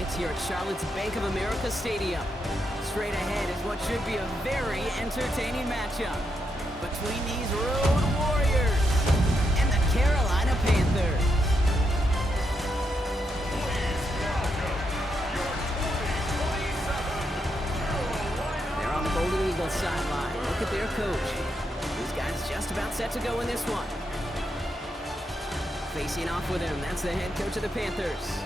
nights here at Charlotte's Bank of America Stadium. Straight ahead is what should be a very entertaining matchup between these Road Warriors and the Carolina Panthers. They're on the Golden Eagles sideline. Look at their coach. These guys just about set to go in this one. Facing off with him, that's the head coach of the Panthers.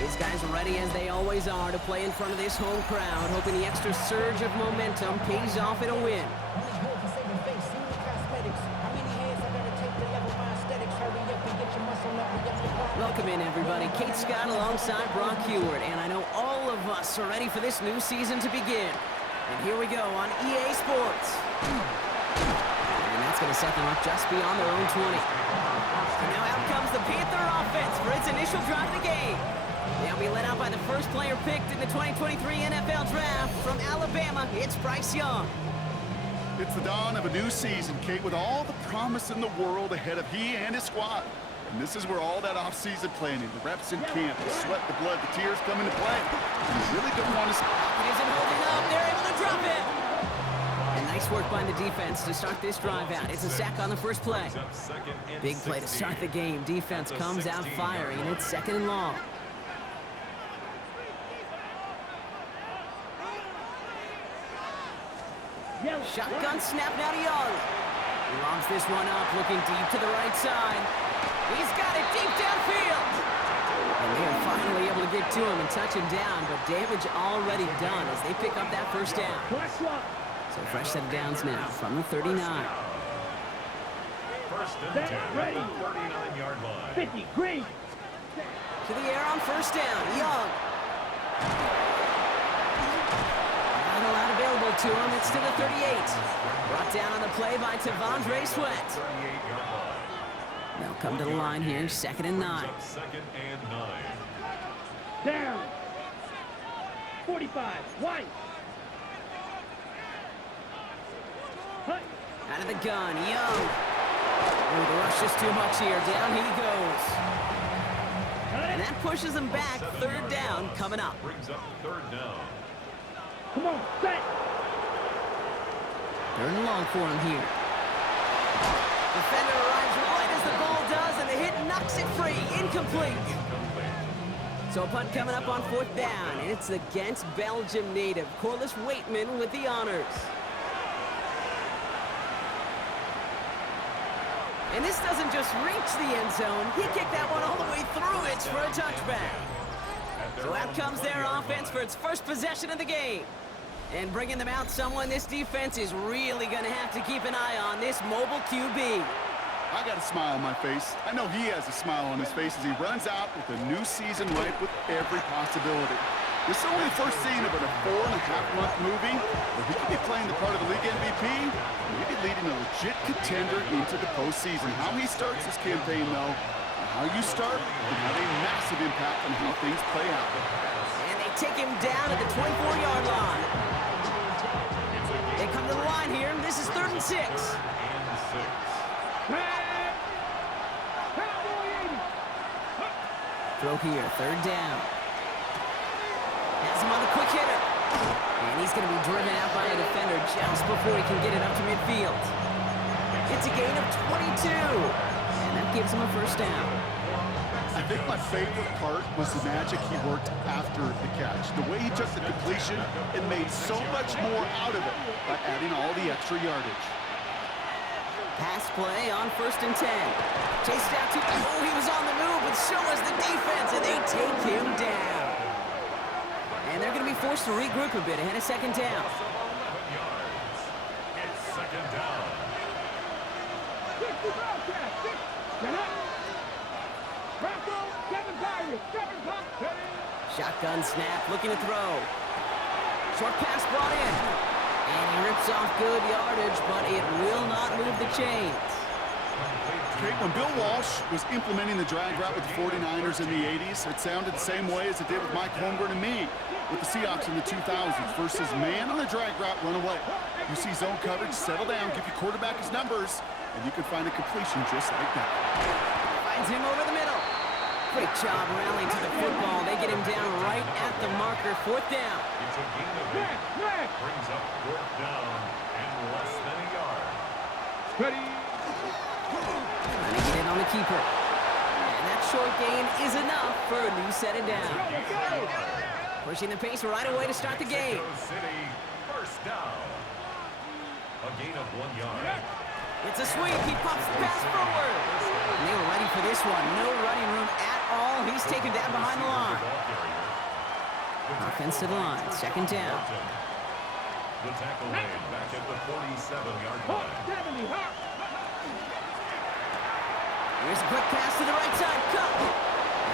These guys are ready, as they always are, to play in front of this home crowd, hoping the extra surge of momentum pays off in a win. Welcome in, everybody. Kate Scott alongside Brock Heward, and I know all of us are ready for this new season to begin. And here we go on EA Sports. And that's going to set them up just beyond their own 20. And now out comes the Panther offense for its initial drive of the game. They'll be led out by the first player picked in the 2023 NFL Draft from Alabama. It's Bryce Young. It's the dawn of a new season, Kate, with all the promise in the world ahead of he and his squad. And this is where all that off-season planning, the reps in camp, the sweat, the blood, the tears come into play. And you really don't want to... It isn't holding up. They're able to drop it. And nice work by the defense to start this drive out. It's a sack on the first play. Big play to start the game. Defense comes out firing. It's 2nd and long. Shotgun snap now to Young. He lobs this one up, looking deep to the right side. He's got it deep downfield. And they are finally able to get to him and touch him down, but damage already done as they pick up that first down. So fresh set of downs now from the 39. First and 10 ready. 39-yard line. 50, green. To the air on first down, Young. Not a lot available to him. It's to the 38. Brought down on the play by Tavondre Sweat. They'll come to the line here, 2nd and 9. 2nd and 9. Down. 45, White. Hut. Out of the gun, Young. Oh, the rush is too much here. Down he goes. And that pushes him back. 3rd down coming up. Brings up 3rd down. Come on, set. 3rd and long for him here. Defender arrives right as the ball does, and the hit knocks it free. Incomplete. So a punt coming up on 4th down, and it's against Belgium native Corliss Waitman with the honors. And this doesn't just reach the end zone. He kicked that one all the way through it for a touchback. So out comes their offense for its first possession of the game. And bringing them out, someone this defense is really going to have to keep an eye on, this mobile QB. I got a smile on my face. I know he has a smile on his face as he runs out with a new season ripe with every possibility. This is only the first scene of a 4.5-month movie where he could be playing the part of the league MVP, maybe leading a legit contender into the postseason. How he starts his campaign, though, and how you start can have a massive impact on how things play out. And they take him down at the 24-yard line. They come to the line here. This is 3rd and 6. Throw here, 3rd down. Has him on the quick hitter. And he's going to be driven out by a defender just before he can get it up to midfield. It's a gain of 22. And that gives him a first down. I think my favorite part was the magic he worked after the catch. The way he took the completion and made so much more out of it by adding all the extra yardage. Pass play on 1st and 10. Chased out to... Oh, he was on the move, but so was the defense, and they take him down. And they're going to be forced to regroup a bit ahead of 2nd down. It's 2nd down. Shotgun snap, looking to throw. Short pass brought in. And he rips off good yardage, but it will not move the chains. Okay, when Bill Walsh was implementing the drag route with the 49ers in the 80s, it sounded the same way as it did with Mike Holmgren and me with the Seahawks in the 2000s versus man on the drag route, run away. You see zone coverage, settle down, give your quarterback his numbers, and you can find a completion just like that. Finds him over the middle. Great job rallying to the football. They get him down right at marker, 4th down. It's a gain of 8. Brings up 4th down and less than a yard. Ready. Trying to get it on the keeper. And that short gain is enough for a new set of down. Pushing the pace right away to start the game. Mexico City, 1st down. A gain of 1 yard. It's a sweep. He pops the pass forward. And they were ready for this one. No running room at all. He's taken down behind the line. Offense to the line. 2nd down. The tackle made back at the 47-yard line. 70. Here's a quick pass to the right side. Cut.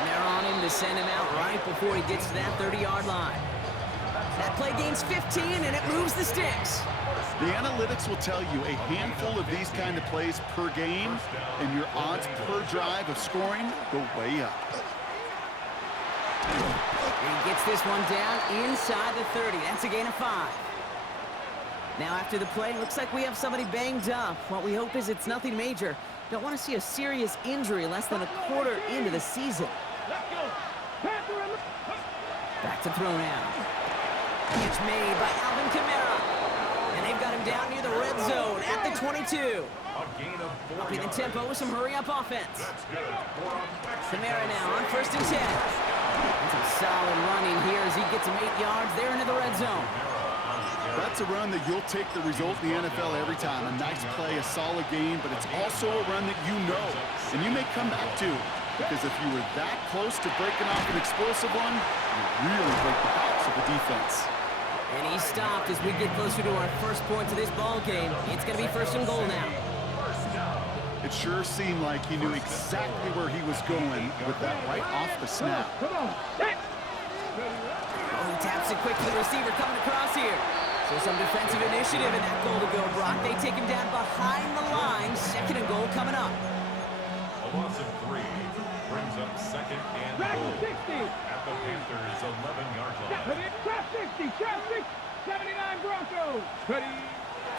And they're on him to send him out right before he gets to that 30-yard line. That play gains 15, and it moves the sticks. The analytics will tell you a handful of these kind of plays per game, and your odds per drive of scoring go way up. And he gets this one down inside the 30. That's a gain of 5. Now after the play, looks like we have somebody banged up. What we hope is it's nothing major. Don't want to see a serious injury less than a quarter into the season. Back to throw now. Catch made by Alvin Kamara. And they've got him down near the red zone at the 22. Upping the tempo with some hurry-up offense. Kamara now on 1st and 10. And some solid running here as he gets him 8 yards there into the red zone. That's a run that you'll take the result in the NFL every time. A nice play, a solid game, but it's also a run that you know, and you may come back to. Because if you were that close to breaking off an explosive one, you really break the backs of the defense. And he stopped as we get closer to our first point to this ball game. It's going to be 1st and goal now. It sure seemed like he knew exactly where he was going with that right off the snap. Oh, he taps it quick to the receiver coming across here. So some defensive initiative in that goal to go, Brock. They take him down behind the line. 2nd and goal coming up. A loss of 3 brings up 2nd and goal at the Panthers' 11-yard line. Trap 60. 79 Broncos. Ready.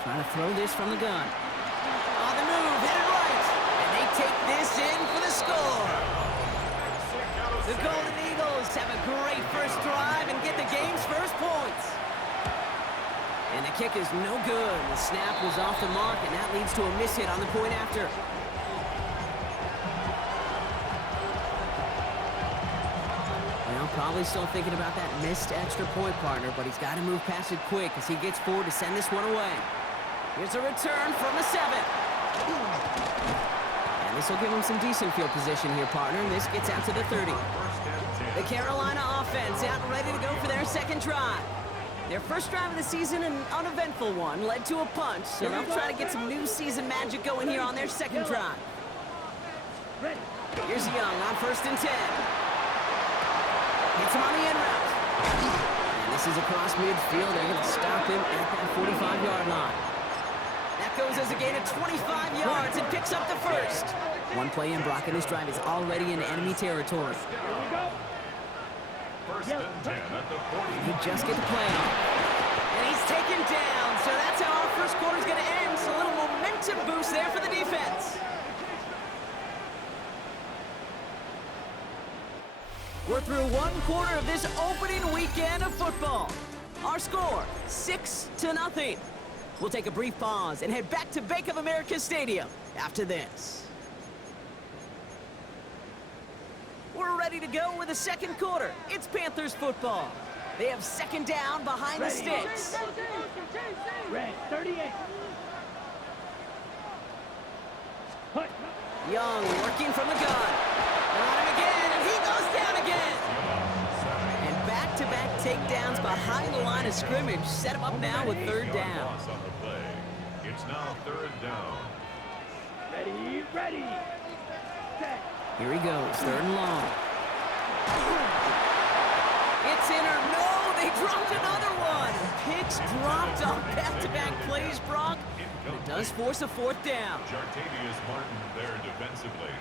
Trying to throw this from the gun. On the move, headed right. And they take this in for the score. The Golden Eagles have a great first drive and get the game's first points. And the kick is no good. The snap was off the mark, and that leads to a miss hit on the point after. Well, probably still thinking about that missed extra point, partner, but he's got to move past it quick as he gets forward to send this one away. Here's a return from the 7. And this will give him some decent field position here, partner, and this gets out to the 30. The Carolina offense out and ready to go for their 2nd drive. Their first drive of the season, an uneventful one, led to a punch, so they'll try to get some new season magic going here on their 2nd drive. Here's Young on 1st and 10. Hits him on the in route. And this is across midfield. They're going to stop him at that 45-yard line. That goes as a gain of 25 yards and picks up the 1st. One play in, Brock, and this drive is already in enemy territory. 1st and 10 at the 40. You just get the play off. And he's taken down, so that's how our first quarter's going to end. So a little momentum boost there for the defense. We're through one quarter of this opening weekend of football. Our score, 6-0. We'll take a brief pause and head back to Bank of America Stadium after this. We're ready to go with the 2nd quarter. It's Panthers football. They have 2nd down behind the sticks. Red 38. Young working from the gun. They're on him again, and he goes down again. And back-to-back takedowns behind the line of scrimmage set him up now with 3rd down. It's now 3rd down. Ready. Set. Here he goes, 3rd and long. It's in or no, they dropped another one. Picks dropped on back-to-back plays, Brock. But it does force a 4th down. Jartavius Martin there defensively.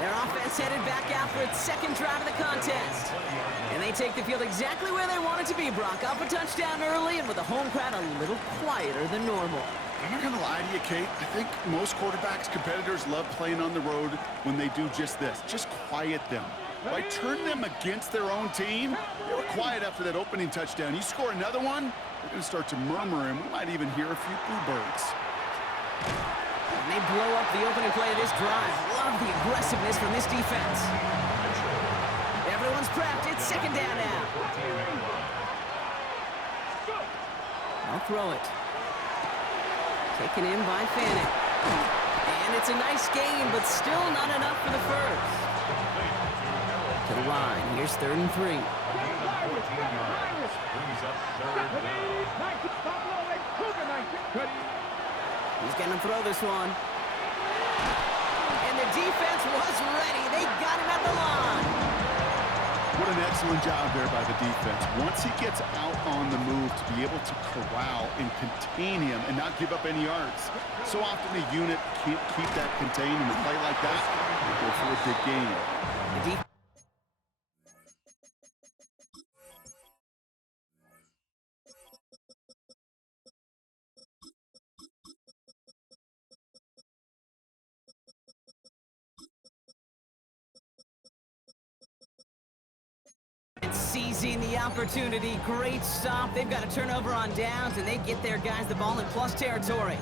Their offense headed back out for its 2nd drive of the contest. And they take the field exactly where they want it to be, Brock. Up a touchdown early and with the home crowd a little quieter than normal. I'm not going to lie to you, Kate. I think most quarterbacks, competitors love playing on the road when they do just this. Just quiet them. By turning them against their own team, they were quiet after that opening touchdown. You score another one, they're going to start to murmur, and we might even hear a few boo birds. And they blow up the opening play of this drive. Love the aggressiveness from this defense. Everyone's prepped. It's second down now. I'll throw it. Taken in by Fanning. And it's a nice gain, but still not enough for the first. To the line. Here's 3rd and 3. He's going to throw this one. And the defense was ready. They got him at the line. What an excellent job there by the defense. Once he gets out on the move, to be able to corral and contain him and not give up any yards. So often the unit can't keep that contained, and a play like that, they go for a big gain. Seizing the opportunity. Great stop. They've got a turnover on downs, and they get their guys the ball in plus territory.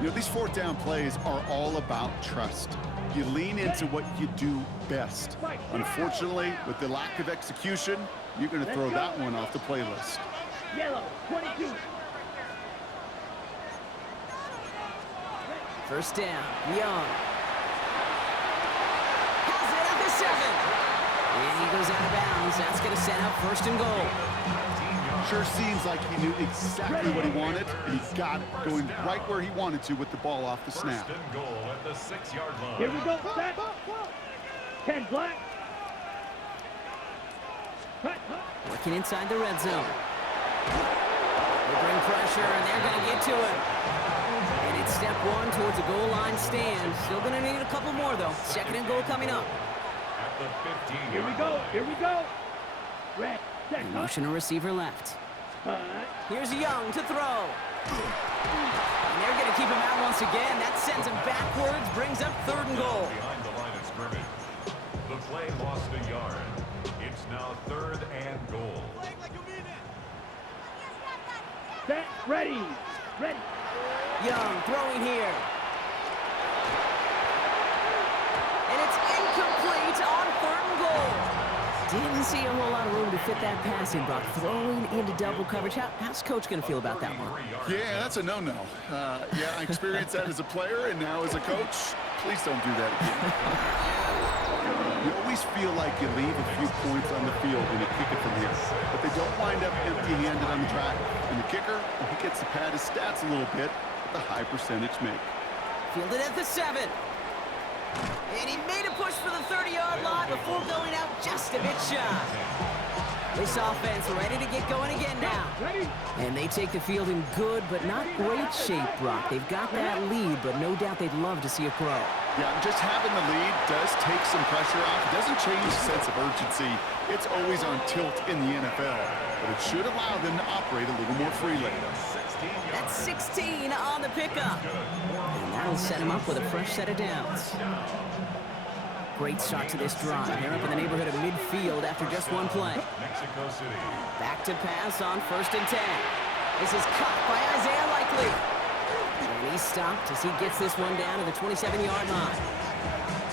You know, these 4th down plays are all about trust. You lean into what you do best. Unfortunately, with the lack of execution, you're going to throw that one off the playlist. Yellow, 22. First down. Young. Has it at the 7. And he goes out of bounds. That's going to set up 1st and goal. Sure seems like he knew exactly what he wanted, and he got it, going right where he wanted to with the ball off the snap. 1st and goal at the 6-yard line. Here we go, set. 10 black. Working inside the red zone. They bring pressure, and they're going to get to it. And it's step 1 towards a goal line stand. Still going to need a couple more, though. 2nd and goal coming up. Here we go. Here we go. Red. Motion a receiver left. Here's Young to throw. And they're going to keep him out once again. That sends him backwards, brings up 3rd and goal. Behind the line of scrimmage. The play lost a yard. It's now 3rd and goal. Set. Ready. Ready. Young throwing here. And it's incomplete on 3rd and goal. Didn't see a whole lot of room to fit that pass in, Brock. Throwing into double coverage. How's Coach going to feel about that one? Yeah, that's a no-no. Yeah, I experienced that as a player, and now as a coach, please don't do that again. You always feel like you leave a few points on the field when you kick it from here, but they don't wind up empty-handed on the track. And the kicker, he gets to pad his stats a little bit with a high percentage make. Fielded at the 7. And he made a push for the 30-yard line before going out just a bit shy. This offense ready to get going again now. And they take the field in good but not great shape, Brock. They've got that lead, but no doubt they'd love to see it grow. Yeah, just having the lead does take some pressure off. It doesn't change the sense of urgency. It's always on tilt in the NFL, but it should allow them to operate a little more freely. That's 16 on the pickup. And that'll set him up with a fresh set of downs. Great start to this drive. They're up in the neighborhood of midfield after just one play. Mexico City. Back to pass on 1st and 10. This is caught by Isaiah Likely. And he's stopped as he gets this one down to the 27-yard line.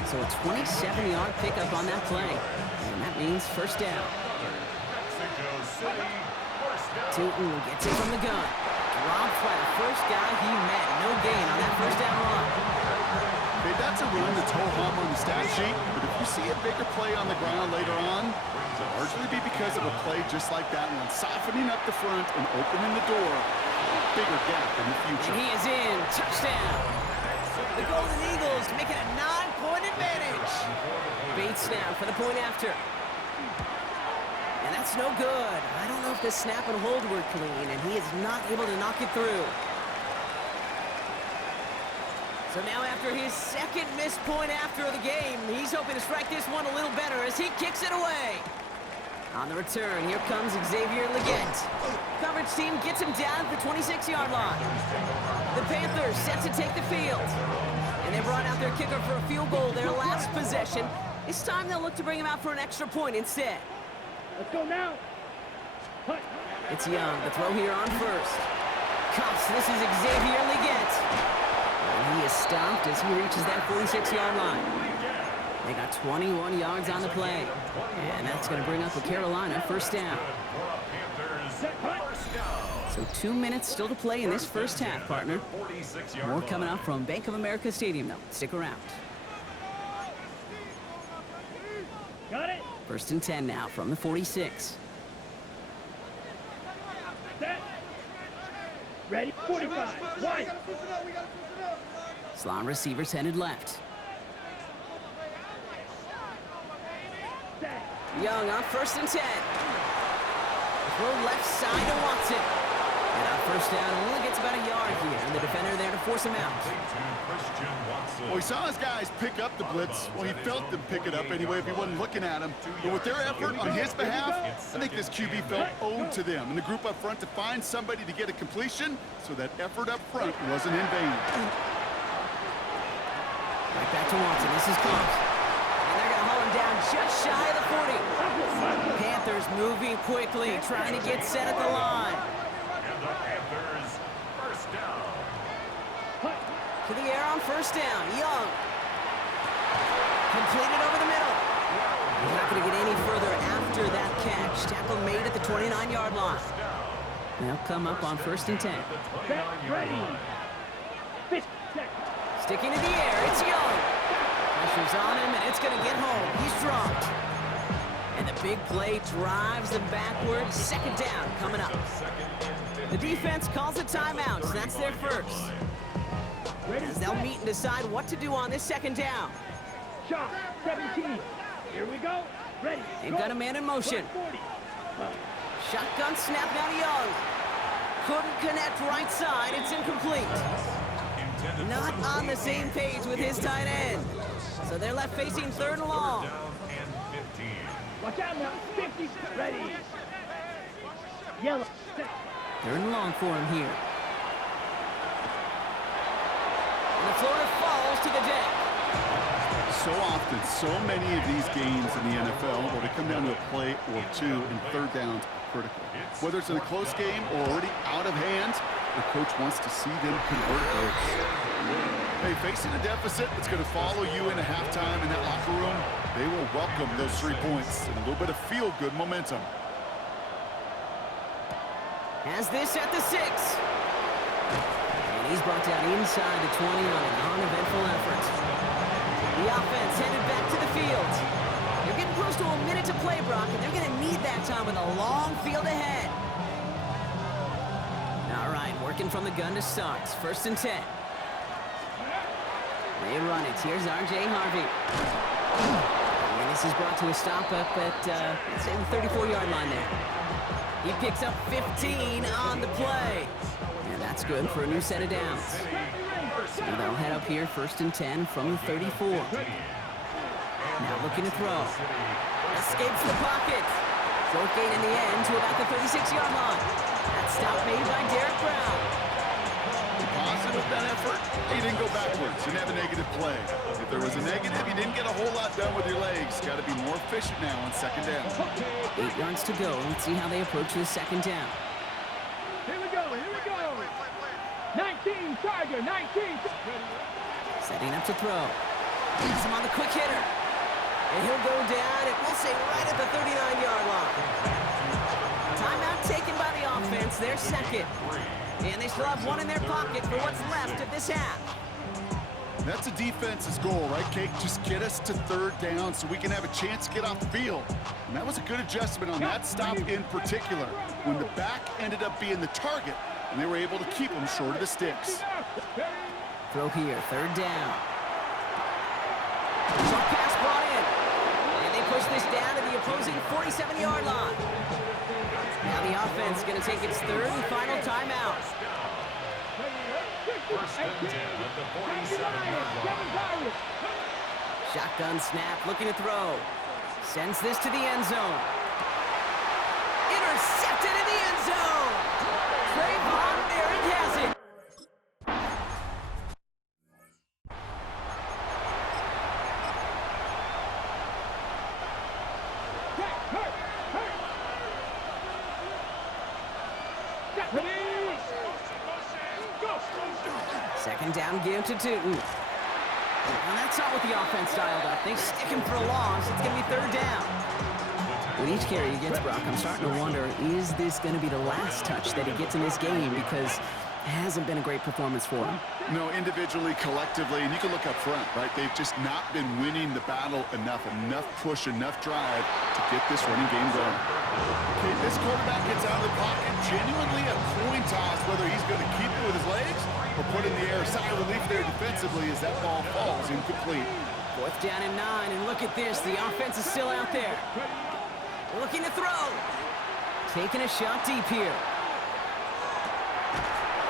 So a 27-yard pickup on that play. And that means 1st down. Mexico City. Tootin gets it from the gun. Dropped by the first guy he met. No gain on that 1st down run. Okay, that's a run to toe-hum on the stat sheet, but if you see a bigger play on the ground later on, it'll largely be because of a play just like that one, softening up the front and opening the door for a bigger gap in the future. And he is in. Touchdown. The Golden Eagles make it a 9-point advantage. Bates now for the point after. And that's no good. I don't know if the snap and hold were clean, and he is not able to knock it through. So now after his 2nd missed point after the game, he's hoping to strike this one a little better as he kicks it away. On the return, here comes Xavier Leggett. Coverage team gets him down at the 26-yard line. The Panthers set to take the field. And they brought out their kicker for a field goal their last possession. This time they'll look to bring him out for an extra point instead. Let's go now. Punt. It's Young, the throw here on first. Cuffs, this is Xavier Leggett. And he is stopped as he reaches that 46-yard line. They got 21 yards on the play. And that's going to bring up a Carolina first down. So 2 minutes still to play in this first half, partner. More coming up from Bank of America Stadium, though. Stick around. Got it. First and 10 now from the 46. Set. Ready. 45. Wide. Slot receivers headed left. Set. Young on first and 10. Throw left side to Watson. And on first down, only gets about a yard here. And the defender there to force him out. Well, he saw his guys pick up the blitz. Well, he felt them pick it up anyway if he wasn't looking at him. But with their effort on his behalf, I think this QB felt owed to them. And the group up front to find somebody to get a completion, so that effort up front wasn't in vain. Right back to Watson. This is close. And they're going to haul him down just shy of the 40. Panthers moving quickly, trying to get set at the line. And the Panthers first down. To the air on first down. Young. Completed over the middle. He's not going to get any further after that catch. Tackle made at the 29-yard line. They'll come up on first and 10. Set. Ready. 50 seconds. Sticking in the air, it's Young. Pressure's on him, and it's going to get home. He's dropped. And the big play drives them backwards. Second down coming up. The defense calls a timeout, so that's their first. As they'll meet and decide what to do on this second down. Shot. 17. Here we go. Ready. They've got a man in motion. 40. Shotgun snap now to Young. Couldn't connect right side. It's incomplete. Not on the same page with his tight end. So they're left facing third and long. Watch out now. 50. Ready. Yellow. Set. Third and long for him here. And the floater falls to the deck. So often, so many of these games in the NFL, where they come down to a play or two, and third downs are critical. Whether it's in a close game or already out of hand, the coach wants to see them convert those. Hey, facing a deficit that's going to follow you into halftime in that locker room, they will welcome those 3 points and a little bit of feel-good momentum. Has this at the 6. And he's brought down inside the 20 on an uneventful effort. The offense headed back to the field. They're getting close to a minute to play, Brock, and they're going to need that time with a long field ahead. All right, working from the gun to start. First and 10. They run it. Here's R.J. Harvey. And this is brought to a stop up at, let's say, the 34-yard line there. He picks up 15 on the play. And that's good for a new set of downs. So they'll head up here, first and 10 from the 34. Now looking to throw. Escapes the pocket. Short gain in the end to about the 36-yard line. That stop made by Derrick Brown. Positive that effort, he didn't go backwards. Didn't have a negative play. If there was a negative, you didn't get a whole lot done with your legs. Got to be more efficient now on second down. 8 yards to go. Let's see how they approach this second down. Here we go. Here we go. 19. Tiger. 19. Setting up to throw. He's him on the quick hitter. And he'll go down, and we'll say right at the 39-yard line. Timeout taken by the offense. Their second. And they still have one in their pocket for what's left of this half. That's a defense's goal, right, Kate? Just get us to third down so we can have a chance to get off the field. And that was a good adjustment on that stop in particular, when the back ended up being the target, and they were able to keep him short of the sticks. Throw here, third down. Short pass brought in. And they push this down to the opposing 47-yard line. Now the offense is going to take its third and final timeout. First and 10 at the 47-yard line. Shotgun snap, looking to throw. Sends this to the end zone. Intercepted in the end zone. Trayvon Merrick has it. Second down, give to Tootin. And that's not what the offense dialed up. They stick him for a loss. It's going to be third down. With each carry he gets, Brock, I'm starting to wonder, is this going to be the last touch that he gets in this game? Because it hasn't been a great performance for him. No, individually, collectively, and you can look up front, right? They've just not been winning the battle enough push, enough drive to get this running game going. Okay, this quarterback gets out of the pocket, genuinely a coin toss, whether he's going to keep it with his legs or put it in the air. Sigh of relief there defensively as that ball falls incomplete. Fourth down and 9, and look at this. The offense is still out there. Looking to throw. Taking a shot deep here.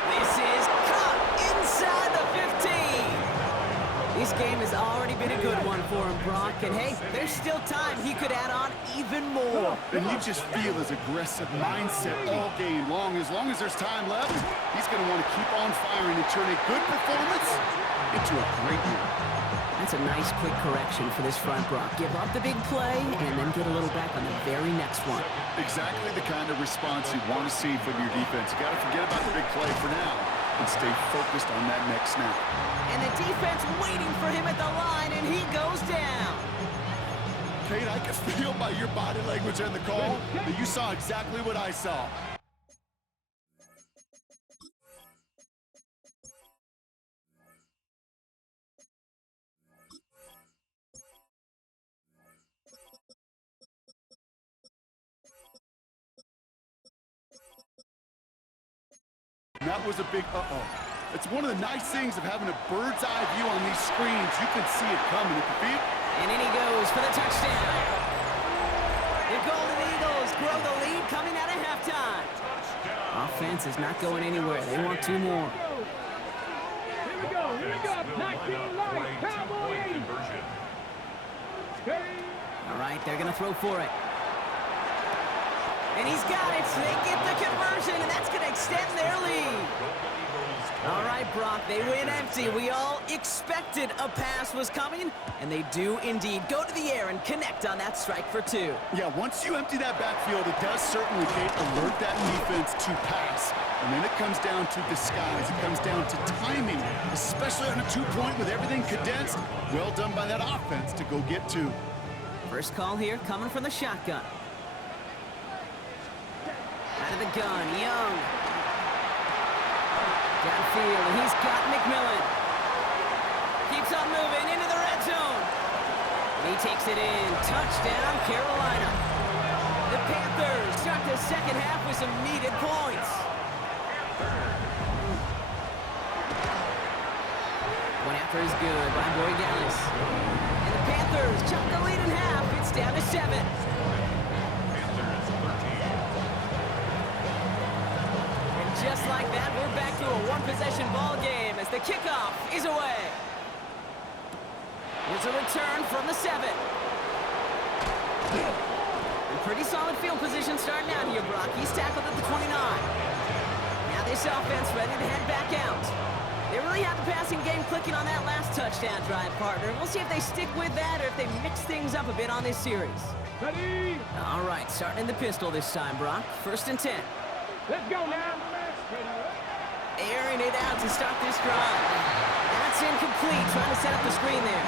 This is caught inside the 15. This game has already been a good one for him, Brock. And hey, there's still time he could add on even more. And you just feel his aggressive mindset all game long. As long as there's time left, he's going to want to keep on firing and turn a good performance into a great year. That's a nice quick correction for this front, Brock. Give up the big play and then get a little back on the very next one. Exactly the kind of response you want to see from your defense. You got to forget about the big play for now and stay focused on that next snap. And the defense waiting for him at the line, and he goes down. Kate, I can feel by your body language and the call that you saw exactly what I saw. That was a big uh-oh. It's one of the nice things of having a bird's eye view on these screens. You can see it coming at the field. And in he goes for the touchdown. The Golden Eagles grow the lead coming out of halftime. Offense is not going anywhere. They want 2 more. Here we go, 19 light, Cowboy 80. All right, they're going to throw for it. And he's got it. So they get the conversion, and that's going to extend their lead. All right, Brock, they win empty. We all expected a pass was coming, and they do indeed go to the air and connect on that strike for 2. Yeah, once you empty that backfield, it does certainly, Kate, alert that defense to pass. And then it comes down to disguise. It comes down to timing, especially on a 2-point with everything condensed. Well done by that offense to go get 2. First call here coming from the shotgun. Out of the gun, Young. Downfield, and he's got McMillan. Keeps on moving into the red zone. And he takes it in. Touchdown, Carolina. The Panthers start the second half with some needed points. One after is good by Boy Gallis. And the Panthers chop the lead in half. It's down to 7. Just like that, we're back to a one-possession ball game as the kickoff is away. There's a return from the 7. And pretty solid field position starting out here, Brock. He's tackled at the 29. Now this offense ready to head back out. They really have the passing game clicking on that last touchdown drive, partner. We'll see if they stick with that or if they mix things up a bit on this series. Ready? All right, starting in the pistol this time, Brock. 1st and 10. Let's go now. Airing it out to start this drive. That's incomplete, trying to set up the screen there.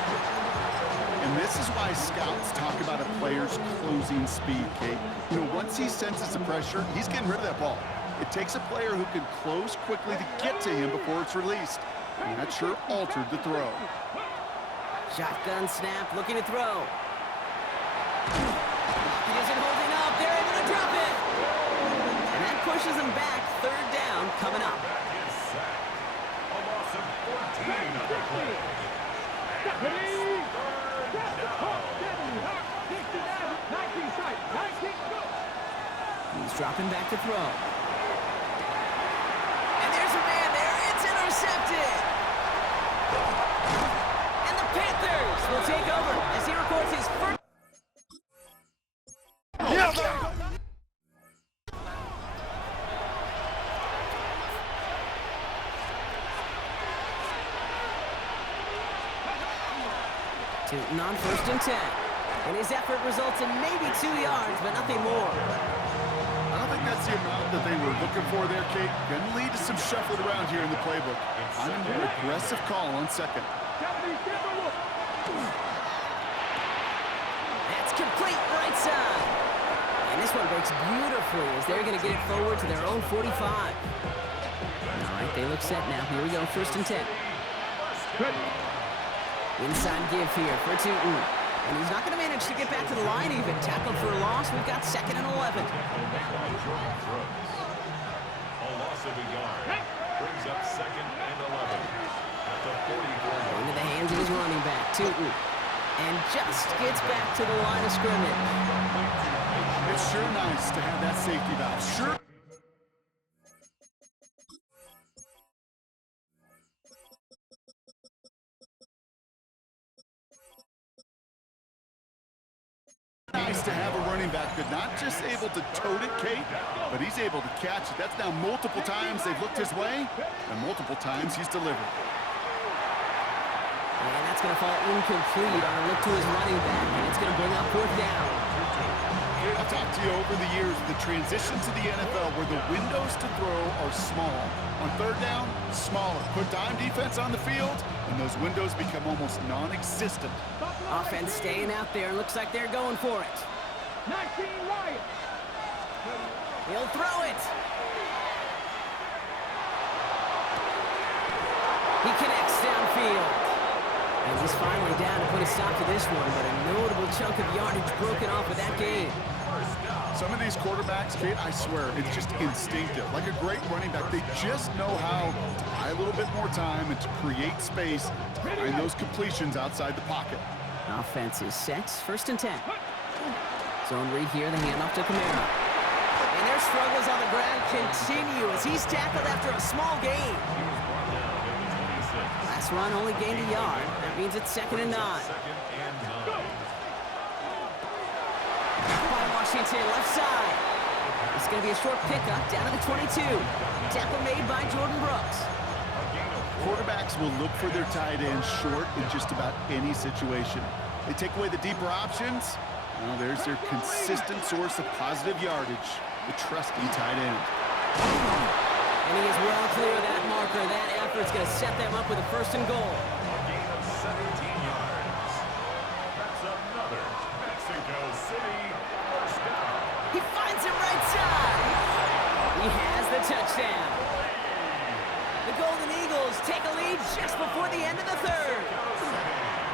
And this is why scouts talk about a player's closing speed, Kate. You know, once he senses the pressure, he's getting rid of that ball. It takes a player who can close quickly to get to him before it's released. And that sure altered the throw. Shotgun snap, looking to throw. He isn't holding up. They're able to drop it. And that pushes him back. 3rd down coming up. He's dropping back to throw. And there's a man there. It's intercepted. And the Panthers will take over as he records his first. Tootin on 1st and 10. And his effort results in maybe 2 yards, but nothing more. I don't think that's the amount that they were looking for there, Kate. Going to lead to some shuffling around here in the playbook. I'm a more aggressive call on second. That's complete right side. And this one breaks beautifully as they're going to get it forward to their own 45. All right, they look set now. Here we go, 1st and 10. Inside give here for Tootin. And he's not going to manage to get back to the line even. Tackled for a loss. We've got 2nd and 11. A loss of a yard. Brings up 2nd and 11. At the 44. Into the hands of his running back, Tootin. And just gets back to the line of scrimmage. It's sure nice to have that safety valve. Sure. Nice to have a running back that not just able to tote it, Kate, but he's able to catch it. That's now multiple times they've looked his way, and multiple times he's delivered. And that's going to fall incomplete on a look to his running back, and it's going to bring up 4th down. I've talked to you over the years of the transition to the NFL where the windows to throw are small. On 3rd down, smaller. Put dime defense on the field, and those windows become almost non-existent. Offense staying out there. Looks like they're going for it. 19 Wyatt. He'll throw it. He connects downfield. And he's finally down to put a stop to this one, but a notable chunk of yardage broken off with that game. Some of these quarterbacks, Kate, I swear, it's just instinctive. Like a great running back, they just know how to buy a little bit more time and to create space to find those completions outside the pocket. Offense is set. 1st and 10. Zone read here, the handoff to Kamara. And their struggles on the ground continue as he's tackled after a small gain. Last run only gained a yard. That means it's 2nd and 9. By Washington, left side. It's going to be a short pickup down to the 22. Tackle made by Jordan Brooks. Quarterbacks will look for their tight end short in just about any situation. They take away the deeper options. Well, there's their consistent source of positive yardage, the trusty tight end. And he is well clear of that marker. That effort's going to set them up with a 1st and goal. A gain of 17 yards. That's another Mexico City 1st down. He finds him right side. He has the touchdown. The Golden Eagles take a lead just before the end of the 3rd.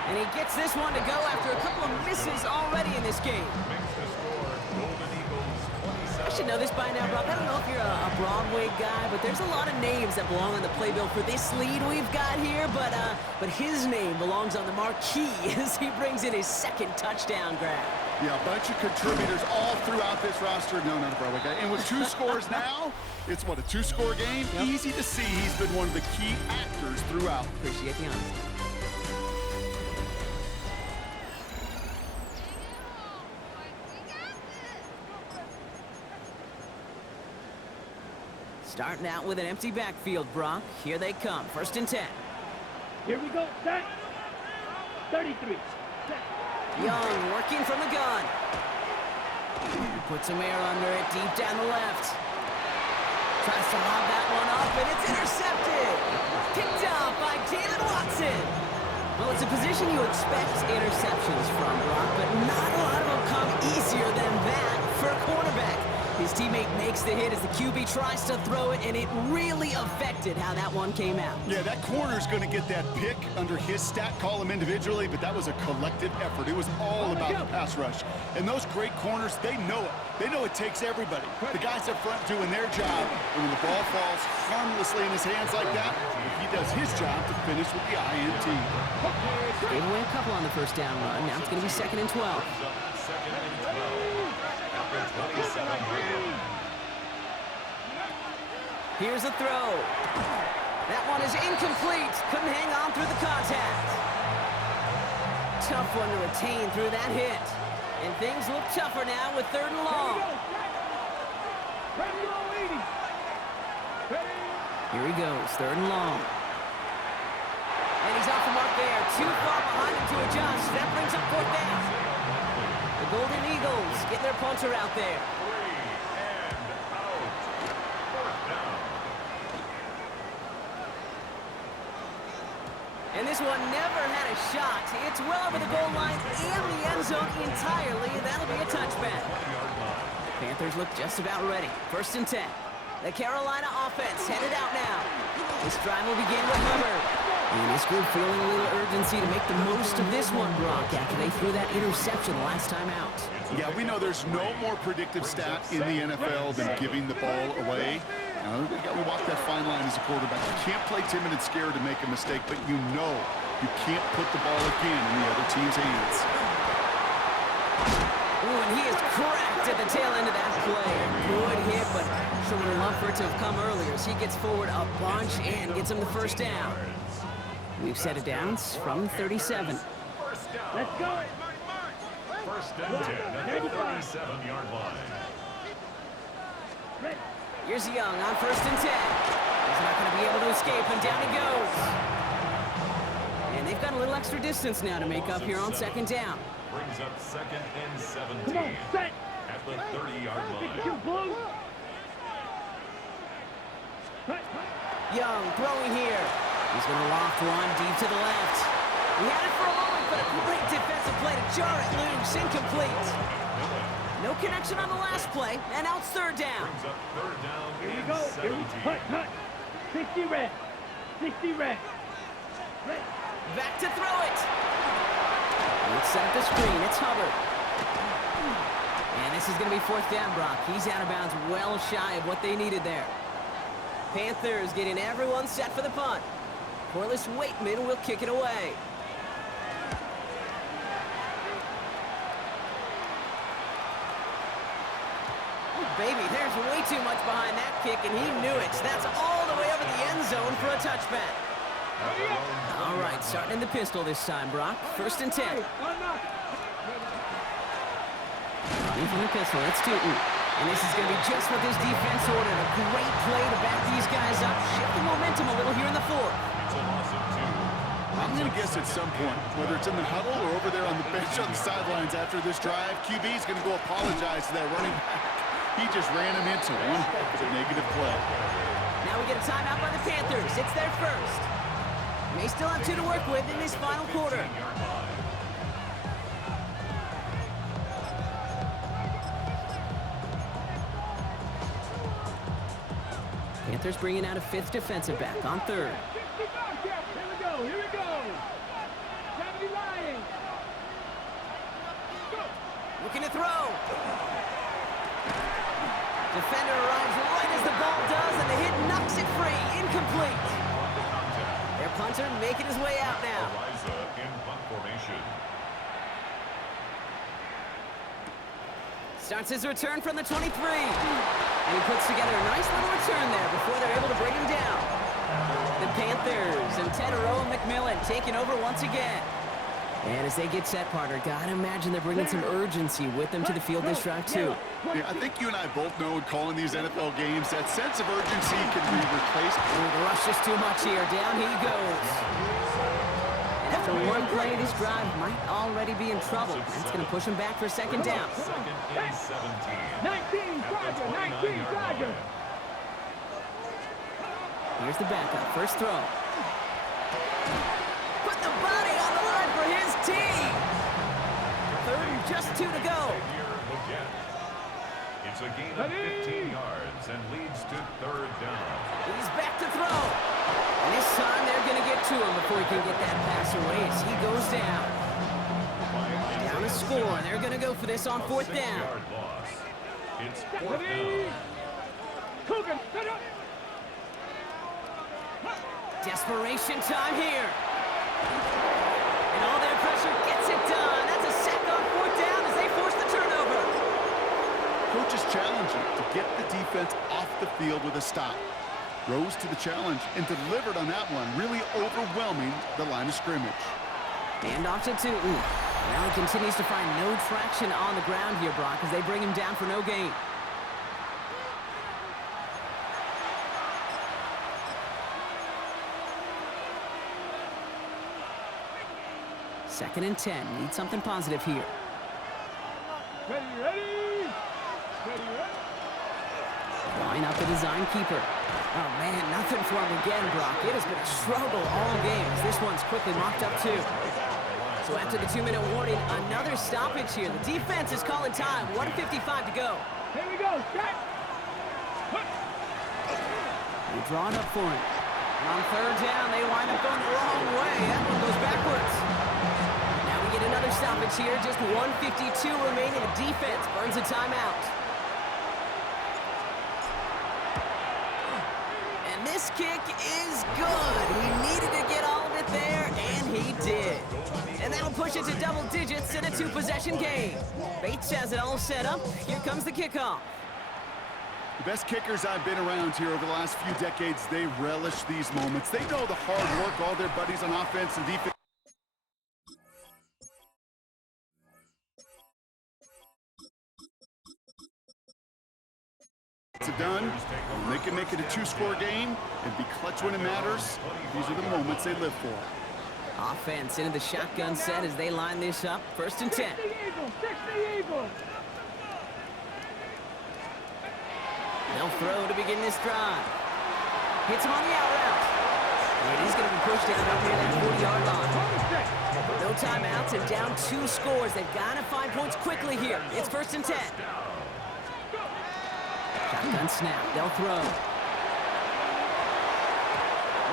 And he gets this one to go after a couple of misses already in this game. Makes the score Golden Eagles 27. I should know this by now, Brock. I don't know if you're a Broadway guy, but there's a lot of names that belong on the playbill for this lead we've got here. But his name belongs on the marquee as he brings in his 2nd touchdown grab. Yeah, a bunch of contributors all throughout this roster. No, not a Broadway guy. And with 2 scores now, it's what, a 2-score game? Yep. Easy to see he's been one of the key actors throughout. Appreciate the honesty. Starting out with an empty backfield, Brock. Here they come. 1st and 10. Here we go. Set. 33. Set. Young working from the gun. Puts some air under it, deep down the left. Tries to lob that one up, and it's intercepted. Picked off by Jalen Watson. Well, it's a position you expect interceptions from, Brock, but not a lot of them come easier than that for a quarterback. His teammate makes the hit as the QB tries to throw it, and it really affected how that one came out. Yeah, that corner's going to get that pick under his stat column individually, but that was a collective effort. It was all about the pass rush. And those great corners, they know it. They know it takes everybody. The guys up front doing their job, and when the ball falls harmlessly in his hands like that, he does his job to finish with the INT. Gave away a couple on the 1st down run. Now it's going to be 2nd and 12. 2nd and 12. Here's a throw. That one is incomplete. Couldn't hang on through the contact. Tough one to retain through that hit. And things look tougher now with 3rd and long. Here he goes, 3rd and long. And he's off the mark there. Too far behind him to adjust. That brings up 4th down. The Golden Eagles get their punter out there. This one never had a shot. It's well over the goal line and the end zone entirely. That'll be a touchback. Panthers look just about ready. 1st and 10. The Carolina offense headed out now. This drive will begin with Hubbard. And this group feeling a little urgency to make the most of this one, Brock, after they threw that interception last time out. Yeah, we know there's no more predictive stat in the NFL than giving the ball away. Now, we walk that fine line as a quarterback. You can't play timid and scared to make a mistake, but you know you can't put the ball again in the other team's hands. Ooh, and he is cracked at the tail end of that play. Good hit, but sure would have loved for it to have come earlier as he gets forward a bunch and gets him the 1st down. We've set it down from 37. Let's go. 1st and 10 at the 37-yard line. Here's Young on 1st and 10. He's not going to be able to escape, and down he goes. And they've got a little extra distance now to make up here on 2nd down. Brings up 2nd and 17 Come on, set. at the 30-yard line. Shoot, Blue. Young throwing here. He's going to loft one deep to the left. He had it for a moment, but a great defensive play to jar it loose. Incomplete. No connection on the last play, and now it's 3rd down. Brings up 3rd down Here we and go. 17. Hut. 60 red. 60 red. Back to throw it. Let's set up the screen. It's Hubbard. And this is going to be 4th down, Brock. He's out of bounds well shy of what they needed there. Panthers getting everyone set for the punt. Corliss Waitman will kick it away. Oh, baby, there's way too much behind that kick, and he knew it. That's all the way over the end zone for a touchback. All right, starting in the pistol this time, Brock. 1st and 10. In from the pistol, it's Tootin. And this is going to be just what this defense ordered. A great play to back these guys up. Shift the momentum a little here in the 4th. It's a loss of 2. I'm going to guess at some point, whether it's in the huddle or over there on the bench on the sidelines after this drive, QB is going to go apologize to that running back. He just ran him into one heck of a negative play. Now we get a timeout by the Panthers. It's their 1st. May still have 2 to work with in this final quarter. Panthers bringing out a 5th defensive back on 3rd. Here we go. 70 Lions. Go. Looking to throw. Defender arrives right as the ball does, and the hit knocks it free. Incomplete. Their punter making his way out now. In punt formation. Starts his return from the 23. And he puts together a nice little return there before they're able to bring him down. The Panthers and Tedero and McMillan taking over once again. And as they get set, partner, gotta imagine they're bringing some urgency with them to the field this drive, too. Yeah, I think you and I both know in calling these NFL games that sense of urgency can be replaced. Ooh, the rush is too much here. Down he goes. And after one play, this drive might already be in trouble. That's going to push him back for 2nd down. 2nd and 17. 19 Charger. 19 Charger. Here's the backup. 1st throw. Put the body on the line for his team. 3rd and just 2 to go. It's a gain of 15 yards and leads to 3rd down. He's back to throw. And this time they're going to get to him before he can get that pass away as he goes down. Down to score. They're going to go for this on 4th down. It's 4th down. Cougar, set up. Desperation time here. And all their pressure gets it done. That's a sack on 4th down as they force the turnover. Coach is challenging to get the defense off the field with a stop. Rose to the challenge and delivered on that one, really overwhelming the line of scrimmage. And off to Tootin. Now he continues to find no traction on the ground here, Brock, as they bring him down for no gain. Second and 10. Need something positive here. Ready. Line up the design keeper. Oh, man, nothing for him again, Brock. It has been a struggle all game as this one's quickly mocked up, too. So after the 2-minute warning, another stoppage here. The defense is calling time. 1:55 to go. Here we go. Set. They draw it up for him. On third down, they wind up going the wrong way. That one goes backwards. Now we get another stoppage here. Just 1:52 remaining. The defense burns a timeout. And this kick is good. He needed to get all of it there, and he did. And that'll push it to double digits in a 2-possession game. Bates has it all set up. Here comes the kickoff. The best kickers I've been around here over the last few decades, they relish these moments. They know the hard work all their buddies on offense and defense have done. They can make it a 2-score game and be clutch when it matters. These are the moments they live for. Offense into the shotgun set as they line this up. 1st and 10. 60 Eagles. They'll throw to begin this drive. Hits him on the out route. And he's going to be pushed down over near that 40-yard line. No timeouts and down 2 scores. They've got to find points quickly here. It's 1st and 10. Shotgun snap. They'll throw.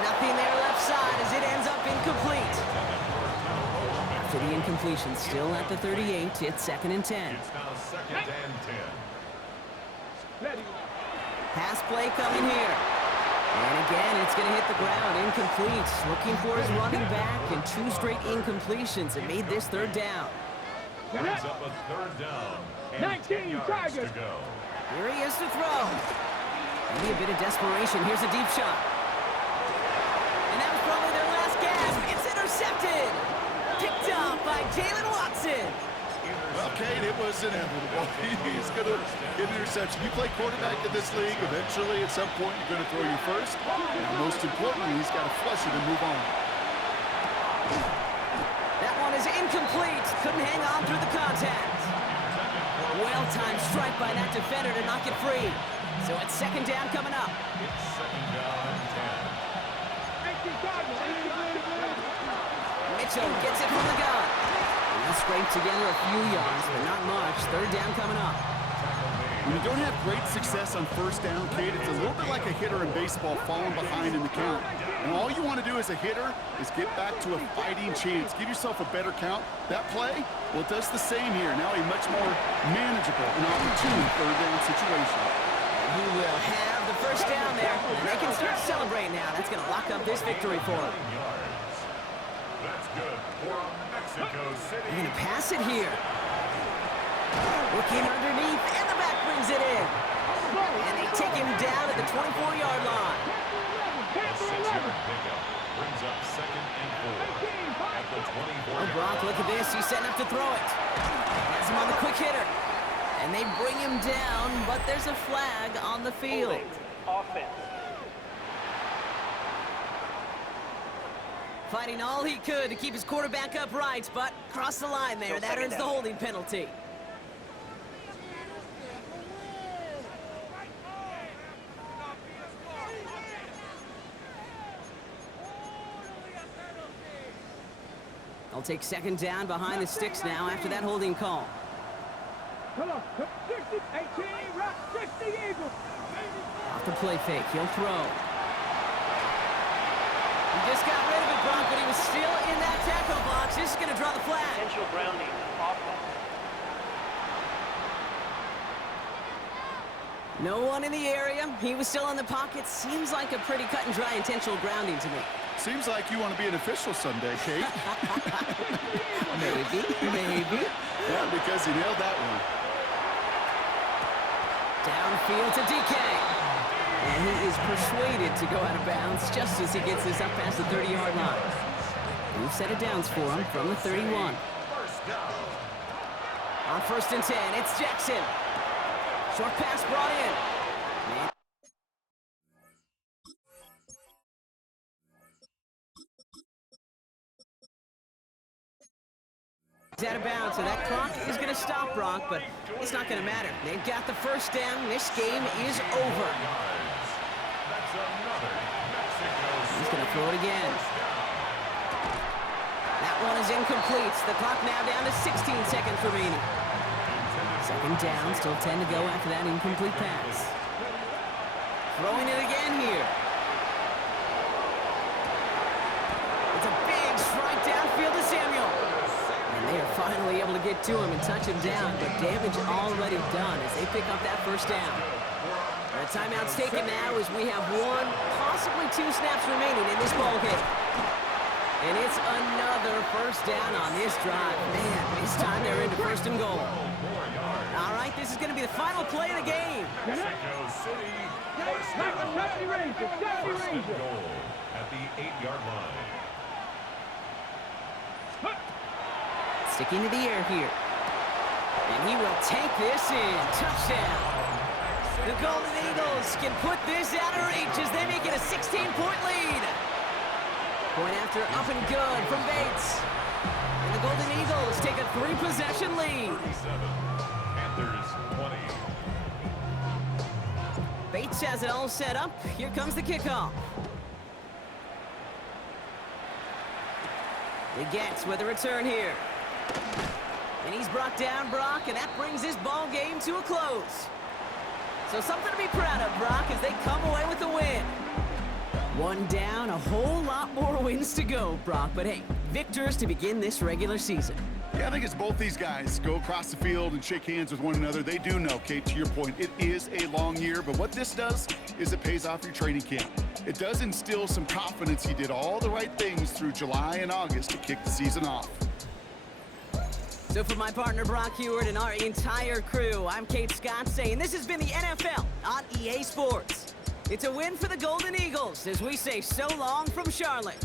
Nothing there left side as it ends up incomplete. After the incompletion, still at the 38, it's 2nd and 10. It's now 2nd and 10. Ready. Pass play coming here. And again, it's going to hit the ground. Incomplete. Looking for his running back, and 2 straight incompletions have made this 3rd down. Brings up a 3rd down. And 19 10 yards Tigers. to go. Here he is to throw. Maybe a bit of desperation. Here's a deep shot. And that was probably their last gasp. It's intercepted. Picked up by Jalen Watson. Well, Kate, it was inevitable. He's going to get an interception. You play quarterback in this league, eventually at some point you're going to throw you first. And most importantly, he's got to flush it and move on. That one is incomplete. Couldn't hang on through the contact. Well-timed strike by that defender to knock it free. So it's 2nd down coming up. It's 2nd down and 10. Mitchell gets it from the gun. He'll scrape together a few yards, but not much. 3rd down coming up. When you don't have great success on 1st down, Kate, it's a little bit like a hitter in baseball falling behind in the count. And all you want to do as a hitter is get back to a fighting chance. Give yourself a better count. That play, well, it does the same here. Now a much more manageable and opportune 3rd down situation. He will have the 1st down there, and they can start celebrating now. That's going to lock up this victory for them. That's good for Mexico City. They're going to pass it here. Looking underneath, and the back brings it in. And they take him down at the 24-yard line. A 6-yard pickup brings up 2nd and 4 at the 24. Oh, Brock, look at this. He's setting up to throw it. Has him on the quick hitter. And they bring him down, but there's a flag on the field. Offense. Fighting all he could to keep his quarterback upright, but crossed the line there. That earns the holding penalty. They'll take 2nd down behind the sticks now after that holding call. Come on. 60, 18, rock, 60 Eagles. Off the play fake, he'll throw. He just got rid of it, Brock, but he was still in that tackle box. This is going to draw the flag. Potential grounding. Offense. No one in the area. He was still in the pocket. Seems like a pretty cut and dry intentional grounding to me. Seems like you want to be an official someday, Kate. Maybe. Yeah, because he nailed that one. Downfield to DK. And he is persuaded to go out of bounds just as he gets this up past the 30-yard line. New set of downs for him from the 31. On 1st and 10, it's Jackson. Short pass brought in. He's out of bounds, so that clock is going to stop, Brock, but it's not going to matter. They've got the first down. This game is over. That's another Mexico. He's going to throw it again. That one is incomplete. The clock now down to 16 seconds remaining. Second down, still 10 to go after that incomplete pass. Throwing it again here. It's a big strike downfield to Samuel. And they are finally able to get to him and touch him down, but damage already done as they pick up that first down. The timeout's taken now as we have one, possibly two snaps remaining in this ballgame. And it's another first down on this drive. Man, this time they're into first and goal. All right, this is going to be the final play of the game. Mexico City. First Like down. a 70 Ranger, 70 First and Ranger. goal at the 8-yard line. Sticking to the air here. And he will take this in. Touchdown. The Golden Eagles can put this out of reach as they make it a 16-point lead. Point after up and good from Bates. And the Golden Eagles take a 3-possession lead. 37. Panthers 20. Bates has it all set up. Here comes the kickoff. He gets with a return here. And he's brought down, Brock, and that brings this ball game to a close. So something to be proud of, Brock, as they come away with the win. One down, a whole lot more wins to go, Brock. But hey, victors to begin this regular season. Yeah, I think it's both these guys go across the field and shake hands with one another. They do know, Kate, to your point, it is a long year, but what this does is it pays off your training camp. It does instill some confidence. He did all the right things through July and August to kick the season off. So for my partner, Brock Heward, and our entire crew, I'm Kate Scott saying this has been the NFL on EA Sports. It's a win for the Golden Eagles as we say so long from Charlotte.